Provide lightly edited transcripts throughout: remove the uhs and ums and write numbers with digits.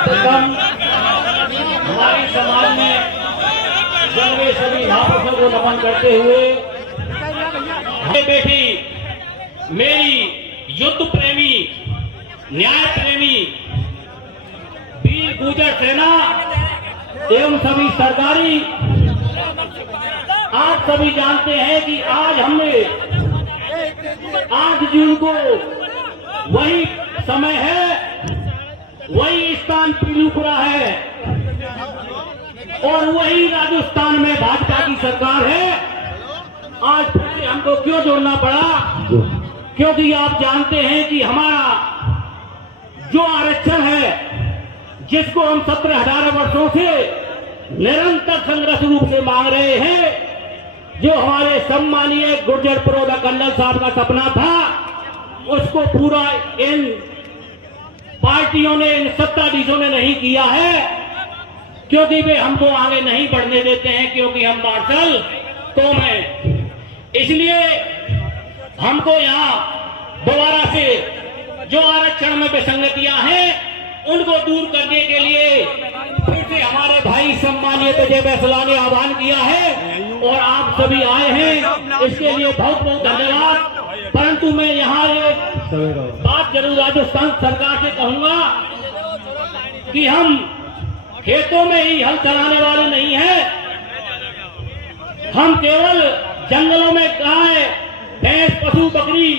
से कम हमारे समाज में जन्मे सभी महापुरुषों को नमन करते हुए बेटी मेरी युद्ध प्रेमी, न्याय प्रेमी वीर गुर्जर सेना एवं सभी सरकारी, आप सभी जानते हैं कि आज हमने 8 जून को वही समय है, वही स्थान पीलूपुरा है और वही राजस्थान में भाजपा की सरकार है। आज फिर से हमको क्यों जोड़ना पड़ा? क्योंकि आप जानते हैं कि हमारा जो आरक्षण है, जिसको हम 17-18 वर्षों से निरंतर संघर्ष रूप से मांग रहे हैं, जो हमारे सम्मानीय गुर्जर पुरोधा कन्नल साहब का सपना था, उसको पूरा इन पार्टियों ने, इन सत्ताधीशों ने नहीं किया है, क्योंकि वे हमको आगे नहीं बढ़ने देते हैं, क्योंकि हम मार्शल तो हैं। इसलिए हमको यहाँ दोबारा से जो आरक्षण में विसंगतियां हैं उनको दूर करने के लिए फिर से हमारे भाई सम्मानीय विजय बैसला ने आह्वान किया है और आप सभी आए हैं, इसके लिए बहुत बहुत धन्यवाद। परंतु मैं यहाँ एक बात जरूर राजस्थान सरकार से कहूंगा कि हम खेतों में ही हल चलाने वाले नहीं हैं। हम केवल जंगलों में गाय, भैंस, पशु, बकरी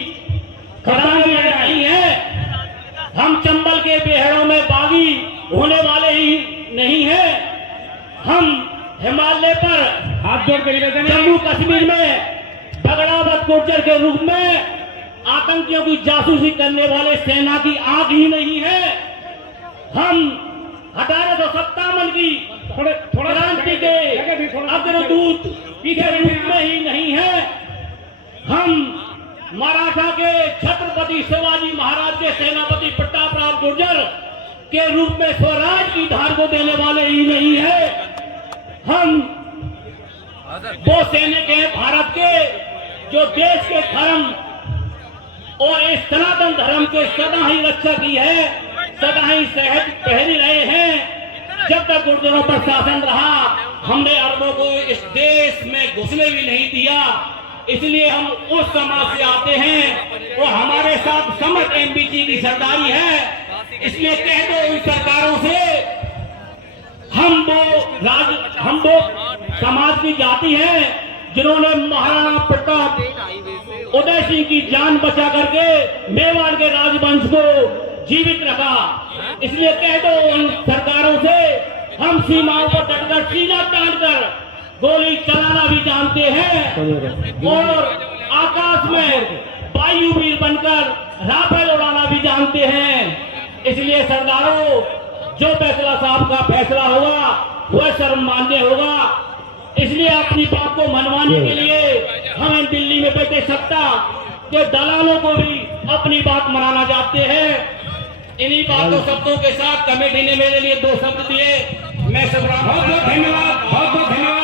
खटाने नहीं है। हम चंबल के बेहड़ों में बागी होने वाले ही नहीं है। हम हिमालय पर हाथ जोड़ कर जम्मू कश्मीर में बगड़ावत गुर्जर के रूप में आतंकियों की जासूसी करने वाले सेना की आग ही नहीं है। हम 1857 की क्रांति के अग्रदूत के रूप में ही नहीं है। हम मराठा के छत्रपति शिवाजी महाराज के सेनापति प्रतापराव गुर्जर के रूप में स्वराज की धार को देने वाले ही नहीं है। हम वो सैनिक हैं भारत के जो देश के धर्म और इस सनातन धर्म के सदा ही रक्षा की है, सदा ही सहज पहन रहे हैं। जब तक गुर्जरों पर शासन रहा, हमने अरबों को इस देश में घुसने भी नहीं दिया। इसलिए हम उस समाज से आते हैं और हमारे साथ समस्त एमबीसी की सरदारी है। इसलिए कह दो उन सरकारों से, हम वो समाज की जाति है जिन्होंने महाराणा प्रताप उदय सिंह की जान बचा करके मेवाड़ के राजवंश को जीवित रखा। इसलिए कह दो उन सरकारों से, हम सीमाओं पर डटकर सीना तान कर गोली चलाना भी जानते हैं और आकाश में वायुवीर बनकर राफेल उड़ाना भी जानते हैं। इसलिए सरदारों, जो फैसला साहब का फैसला होगा वह सर्वमान्य होगा। इसलिए अपनी बात को मनवाने के लिए हम दिल्ली में बैठे सत्ता के दलालों को भी अपनी बात मनाना चाहते हैं। इन्हीं बातों शब्दों के साथ कमेटी ने मेरे लिए 2 शब्द दिए। मैं सब बहुत बहुत धन्यवाद, बहुत बहुत धन्यवाद।